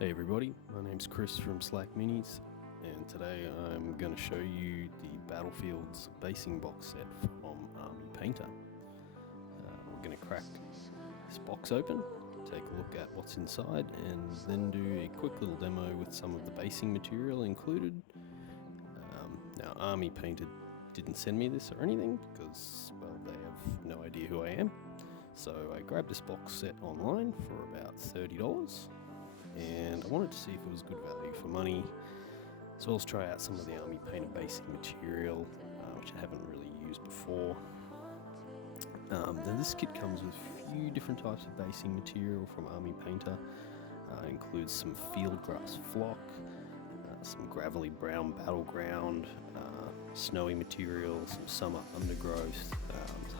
Hey everybody, my name's Chris from Slack Minis, and today I'm going to show you the Battlefields basing box set from Army Painter. We're going to crack this box open, take a look at what's inside, and then do a quick little demo with some of the basing material included. Now Army Painter didn't send me this or anything because, well, they have no idea who I am. So I grabbed this box set online for about $30. And I wanted to see if it was good value for money, as well as try out some of the Army Painter Basing material, which I haven't really used before. Now this kit comes with a few different types of basing material from Army Painter. It includes some field grass flock, some gravelly brown battleground, snowy material, some summer undergrowth,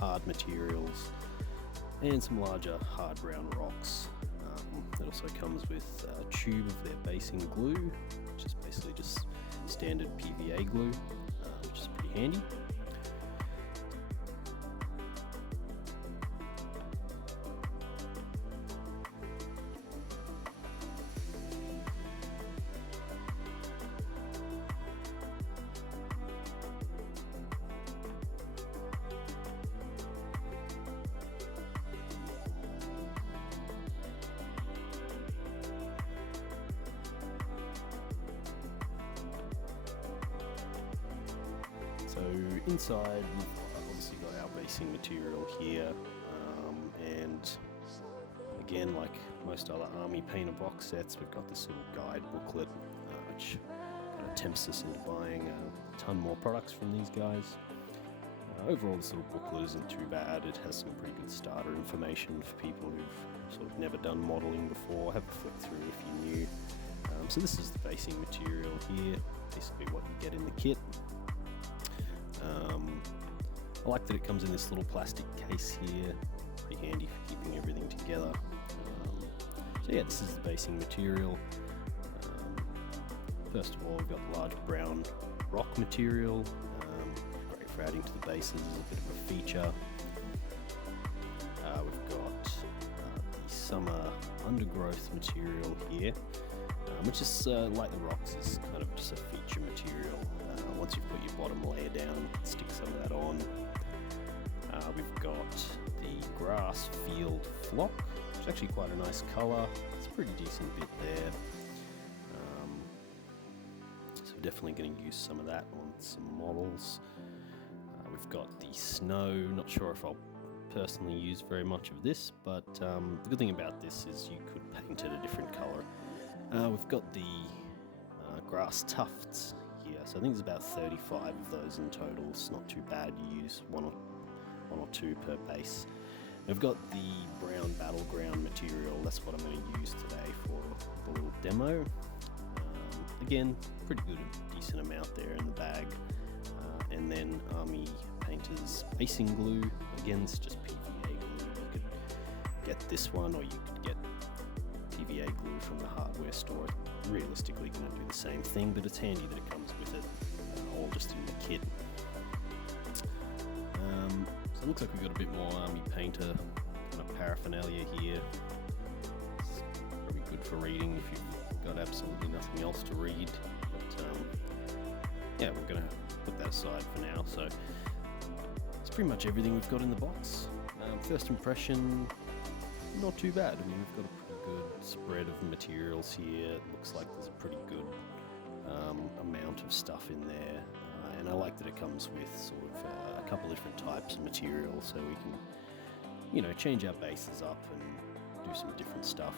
hard materials, and some larger hard brown rocks. It also comes with a tube of their basing glue, which is basically just standard PVA glue, which is pretty handy. So inside we've obviously got our basing material here, and again, like most other Army Painter box sets, we've got this little guide booklet which kind of tempts us into buying a ton more products from these guys. Overall, this little booklet isn't too bad. It has some pretty good starter information for people who've sort of never done modelling before. Have a flick through if you're new. So this is the basing material here, basically what you get in the kit. I like that it comes in this little plastic case here, pretty handy for keeping everything together. So yeah, this is the basing material. First of all, we've got large brown rock material, great for adding to the bases as a bit of a feature. We've got the summer undergrowth material here, which is like the rocks, is kind of just a feature material. Once you've put your bottom layer down, stick some of that on. We've got the grass field flock, which is actually quite a nice colour. It's a pretty decent bit there. So we're definitely going to use some of that on some models. We've got the snow. Not sure if I'll personally use very much of this, but the good thing about this is you could paint it a different colour. We've got the grass tufts here, so I think there's about 35 of those in total. It's not too bad. You use one or two per base. We've got the brown battleground material. That's what I'm going to use today for the little demo. Again, pretty good, a decent amount there in the bag. And then Army Painter's basing glue. Again, it's just PVA glue. You could get this one, or you could get PVA glue from the hardware store. Realistically going to do the same thing, but it's handy that it comes with it, all just in the kit. So it looks like we've got a bit more Army Painter kind of paraphernalia here. It's probably good for reading if you've got absolutely nothing else to read, but yeah, we're going to put that aside for now. So it's pretty much everything we've got in the box. First impression, not too bad. I mean, we've got a pretty good spread of materials here. It looks like there's a pretty good amount of stuff in there, and I like that it comes with sort of a couple of different types of material, so we can, you know, change our bases up and do some different stuff.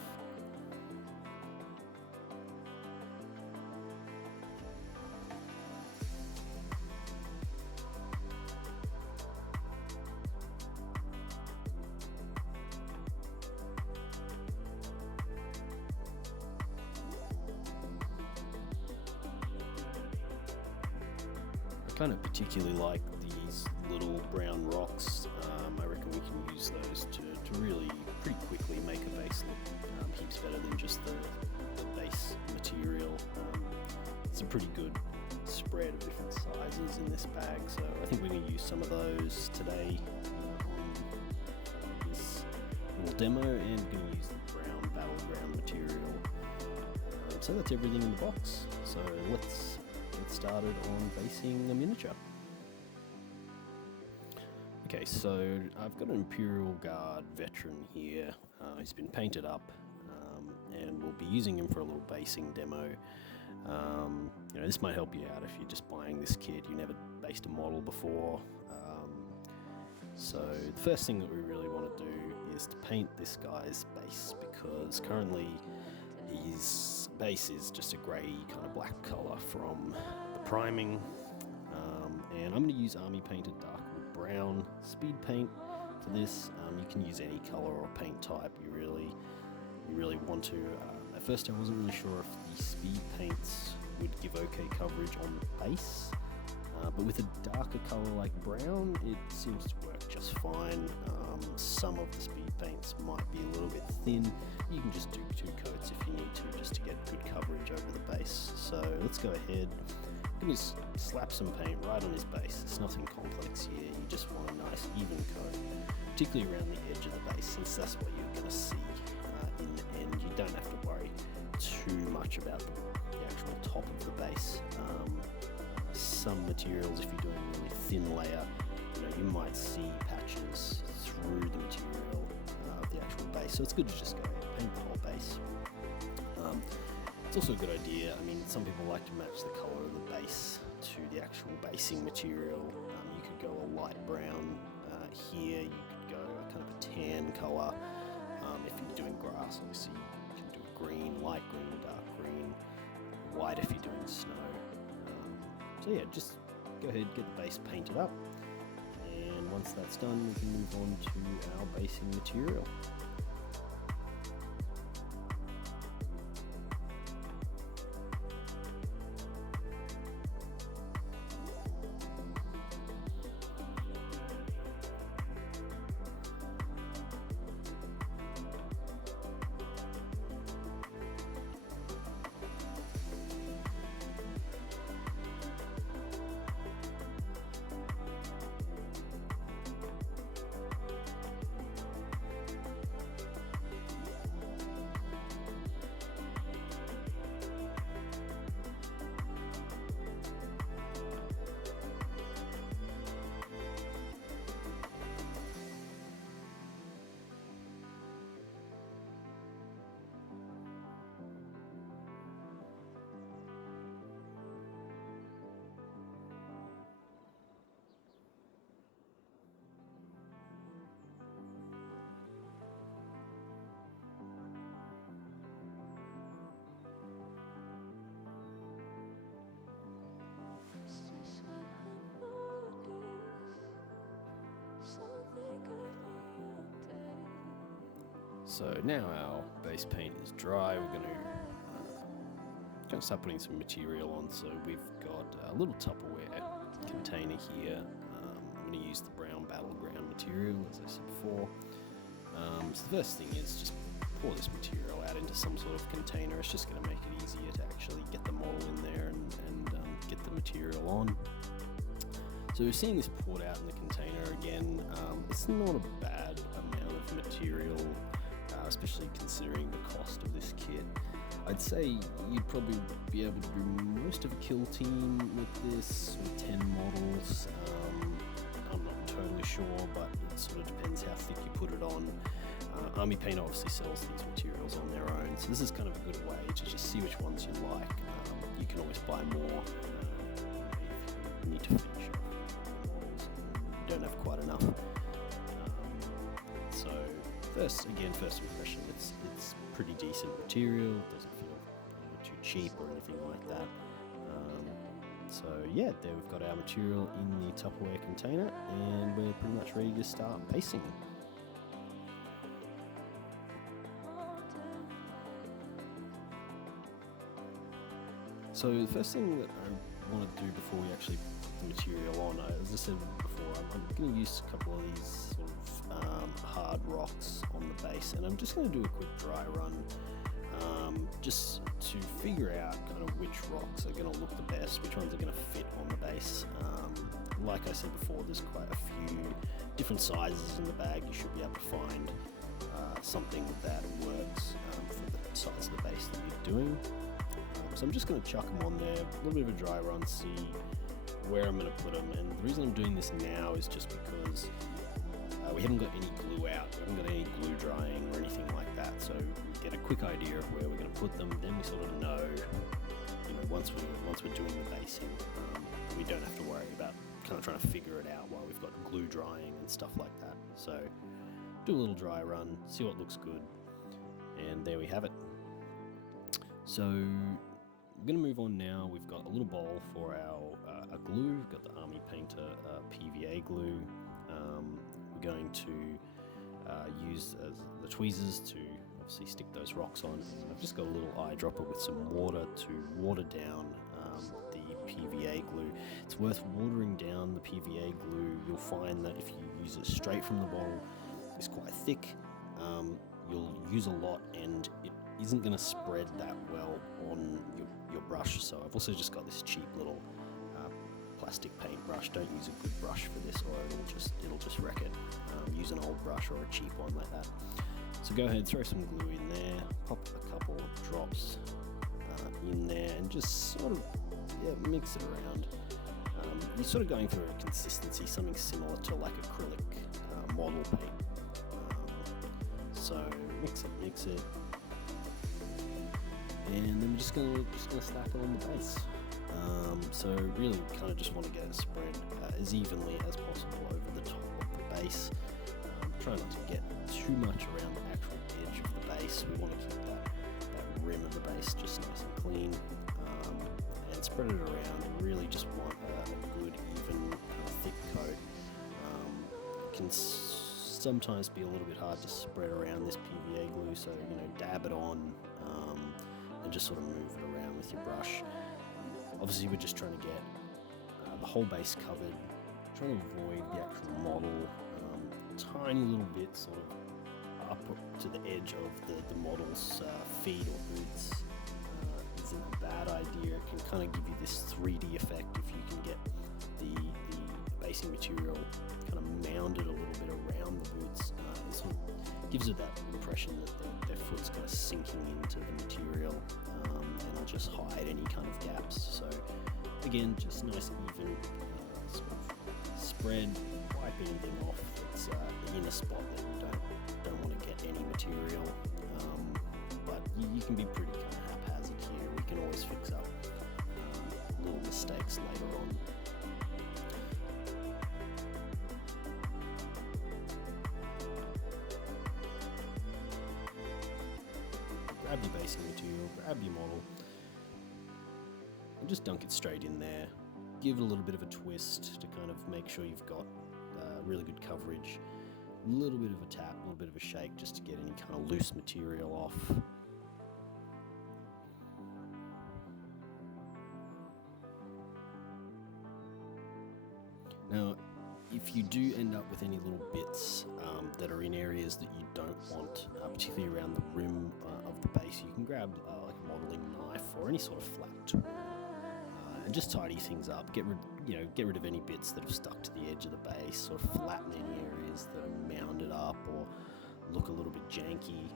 I kind of particularly like these little brown rocks. I reckon we can use those to really pretty quickly make a base look heaps better than just the base material. It's a pretty good spread of different sizes in this bag, so I think we're going to use some of those today on this little demo, and we're going to use the brown battleground material. So that's everything in the box. So let's get started on basing a miniature. Okay, so I've got an Imperial Guard veteran here. He's been painted up, and we'll be using him for a little basing demo. This might help you out if you're just buying this kit, you never based a model before. So the first thing that we really want to do is to paint this guy's base, because currently his base is just a grey kind of black colour from the priming, and I'm going to use Army Painter Darkwood Brown speed paint for this. You can use any colour or paint type you really want to. At first I wasn't really sure if the speed paints would give okay coverage on the base, but with a darker colour like brown it seems to work just fine. Some of the speed paints might be a little bit thin. You can just do 2 coats if you need to, just to get good coverage over the base. So let's go ahead. I'm going to slap some paint right on his base. It's nothing complex here, you just want a nice even coat, particularly around the edge of the base, since that's what you're going to see in the end. You don't have to worry too much about the actual top of the base. Some materials, if you're doing a really thin layer, you might see patches through the material of the actual base. So it's good to just go ahead and paint the whole base. It's also a good idea. Some people like to match the color of the base to the actual basing material. You could go a light brown here. You could go a kind of a tan color. If you're doing grass, obviously you can do a green, light green, dark green, white if you're doing snow. So yeah, just go ahead, get the base painted up, and once that's done we can move on to our basing material. So now our base paint is dry, we're going to start putting some material on. So we've got a little Tupperware container here. I'm going to use the brown Battleground material, as I said before. So the first thing is just pour this material out into some sort of container. It's just going to make it easier to actually get the model in there and get the material on. So we're seeing this poured out in the container again. It's not a bad amount of material, especially considering the cost of this kit. I'd say you'd probably be able to do most of a kill team with this, with 10 models. I'm not totally sure, but it sort of depends how thick you put it on. Army Painter obviously sells these materials on their own, so this is kind of a good way to just see which ones you like. You can always buy more if you need to finish off models and you don't have quite enough. So first impression, it's pretty decent material, doesn't feel too cheap or anything like that. So yeah, there we've got our material in the Tupperware container, and we're pretty much ready to start basing. So the first thing that I want to do before we actually put the material on, as I said before, I'm going to use a couple of these sort of hard rocks on the base, and I'm just going to do a quick dry run just to figure out kind of which rocks are going to look the best, which ones are going to fit on the base. Like I said before, there's quite a few different sizes in the bag. You should be able to find something that works for the size of the base that you're doing. So I'm just going to chuck them on there, a little bit of a dry run, see where I'm going to put them. And the reason I'm doing this now is just because we haven't got any glue out, we haven't got any glue drying or anything like that. So we get a quick idea of where we're going to put them. Then we sort of know, once we're doing the basing, we don't have to worry about kind of trying to figure it out while we've got glue drying and stuff like that. So do a little dry run, see what looks good, and there we have it. So we're going to move on now. We've got a little bowl for our glue. We've got the Army Painter PVA glue. We're going to use the tweezers to obviously stick those rocks on. I've just got a little eyedropper with some water to water down the PVA glue. It's worth watering down the PVA glue. You'll find that if you use it straight from the bottle, it's quite thick. You'll use a lot and it isn't going to spread that well on your brush. So I've also just got this cheap little plastic paint brush. Don't use a good brush for this or it'll just wreck it. Use an old brush or a cheap one like that. So go ahead, throw some glue in there, pop a couple of drops in there and just sort of mix it around. You're sort of going for a consistency, something similar to like acrylic model paint. So mix it, and then we're just gonna stack it on the base. So really kind of just want to get it spread as evenly as possible over the top of the base. Try not to get too much around the actual edge of the base. We want to keep that rim of the base just nice and clean, and spread it around, and really just want a good even thick coat. It can sometimes be a little bit hard to spread around this PVA glue, so dab it on and just sort of move it around with your brush. Obviously we're just trying to get the whole base covered, trying to avoid the actual model. Tiny little bit sort of up to the edge of the model's feet or boots isn't a bad idea. It can kind of give you this 3D effect if you can get the basing material kind of mounded a little bit around the boots. It sort of gives it that impression that their foot's kind of sinking into the material, and it'll just hide any kind of gaps. So again, just nice and even sort of spread, wipe anything off that's in a spot that you don't want to get any material. But you can be pretty kind of haphazard here. We can always fix up little mistakes later on. Grab your basing material, grab your model, and just dunk it straight in there. Give it a little bit of a twist to kind of make sure you've got really good coverage. A little bit of a tap, a little bit of a shake just to get any kind of loose material off. Now, if you do end up with any little bits that are in areas that you don't want, particularly around the rim of the base, you can grab like a modeling knife or any sort of flat tool and just tidy things up. Get rid of any bits that have stuck to the edge of the base, or flatten any areas that are mounded up or look a little bit janky.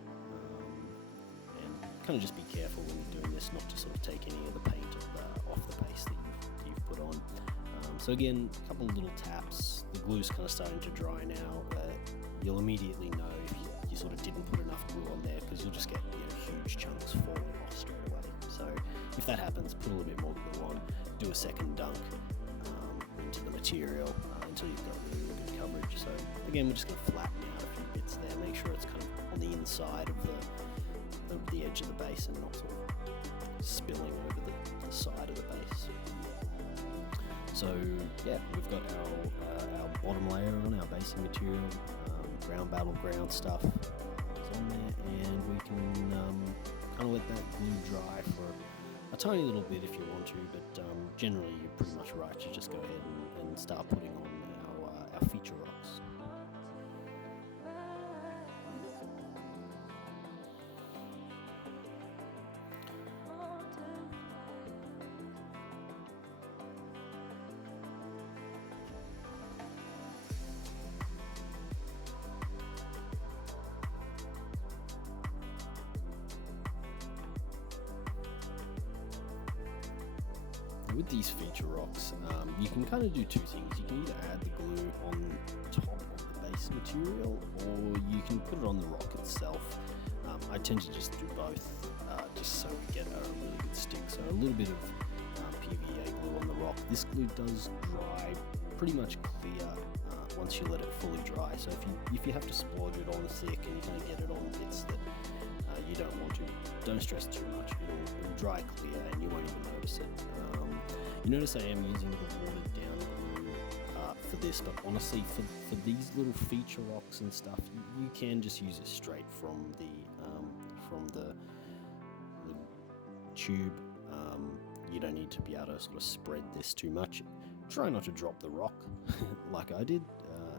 And kind of just be careful when you're doing this not to sort of take any of the paint off the base that you've put on. So again, a couple of little taps. The glue's kind of starting to dry now. You'll immediately know if you sort of didn't put enough glue on there, because you'll just get huge chunks falling off straight away. So if that happens, put a little bit more glue on, do a second dunk into the material until you've got really good coverage. So again, we're just going to flatten out a few bits there, make sure it's kind of on the inside of the edge of the base and not sort of spilling over the side of the base. So yeah, we've got our bottom layer on our basing material, ground battleground stuff is on there, and we can kind of let that glue dry for a tiny little bit if you want to, but generally you're pretty much right to just go ahead and start putting on our feature rocks. with these feature rocks, you can kind of do two things. You can either add the glue on top of the base material, or you can put it on the rock itself. I tend to just do both, just so we get a really good stick. So a little bit of PVA glue on the rock. This glue does dry pretty much clear once you let it fully dry. So if you have to splodge it on thick and you kind of get it on bits that you don't want to, don't stress too much. It'll dry clear and you won't even notice it. You notice I am using the watered down glue for this, but honestly, for these little feature rocks and stuff, you can just use it straight from the tube. You don't need to be able to sort of spread this too much. Try not to drop the rock like I did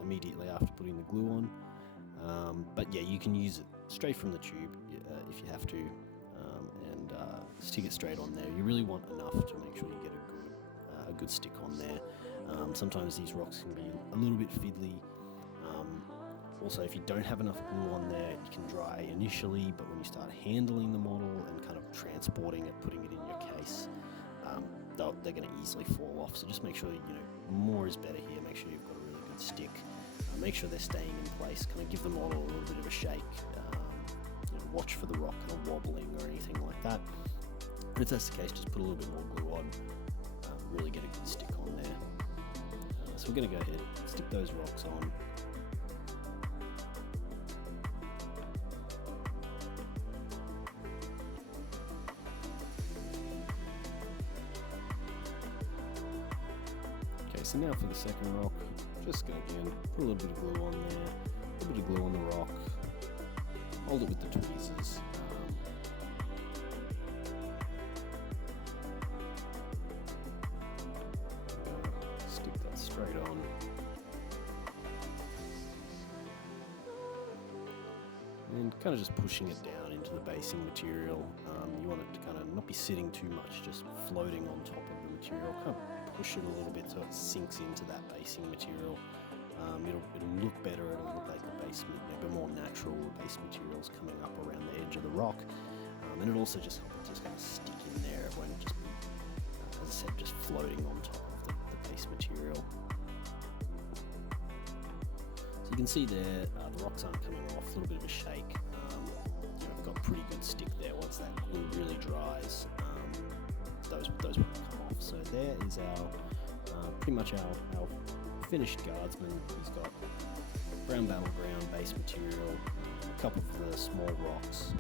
immediately after putting the glue on. But yeah, you can use it straight from the tube if you have to, and stick it straight on there. You really want enough to make sure you get a good stick on there. Sometimes these rocks can be a little bit fiddly. Also, if you don't have enough glue on there, it can dry initially, but when you start handling the model and kind of transporting it, putting it in your case, they're going to easily fall off. So just make sure, more is better here. Make sure you've got a really good stick. Make sure they're staying in place. Kind of give the model a little bit of a shake. Watch for the rock kind of wobbling or anything like that. And if that's the case, just put a little bit more glue on. Really get a good stick on there. So we're going to go ahead, stick those rocks on. So now for the second rock, just go again, put a little bit of glue on there, a little bit of glue on the rock, hold it with the tweezers. Stick that straight on. And kind of just pushing it down into the basing material. You want it to kind of not be sitting too much, just floating on top of the material. Kind of push it a little bit so it sinks into that basing material. It'll look better. It'll look like the base, a bit more natural base materials coming up around the edge of the rock, and it'll also just help it just kind of stick in there. It won't just be, as I said, just floating on top of the base material. So you can see there, the rocks aren't coming off. A little bit of a shake. We've got a pretty good stick there. Once that glue really dries, those won't come off. So there is our pretty much our finished guardsman. He's got brown battleground base material, a couple of the small rocks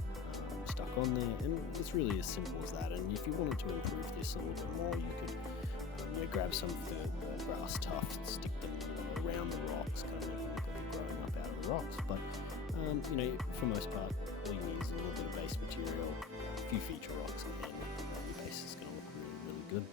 stuck on there, and it's really as simple as that. And if you wanted to improve this a little bit more, you could grab some of the grass tufts, stick them around the rocks, kind of making them growing up out of the rocks. But for the most part, all you need is a little bit of base material, a few feature rocks, and then your base is going to look really, really good.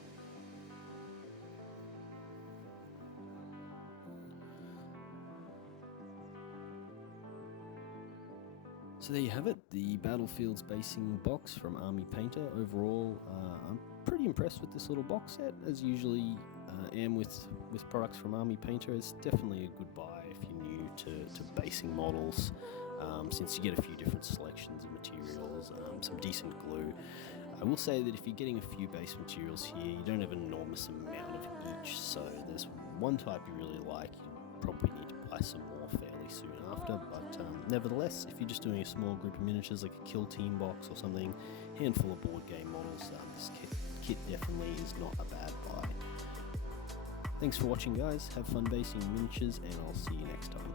So there you have it, the Battlefields Basing box from Army Painter. Overall, I'm pretty impressed with this little box set, as usually am with products from Army Painter. It's definitely a good buy if you're new to basing models, since you get a few different selections of materials, some decent glue. I will say that if you're getting a few base materials here, you don't have an enormous amount of each, so there's one type you really like, you probably need to buy some more fairly soon after, but nevertheless, if you're just doing a small group of miniatures like a kill team box or something, handful of board game models, this kit definitely is not a bad buy. Thanks for watching, guys. Have fun basing miniatures, and I'll see you next time.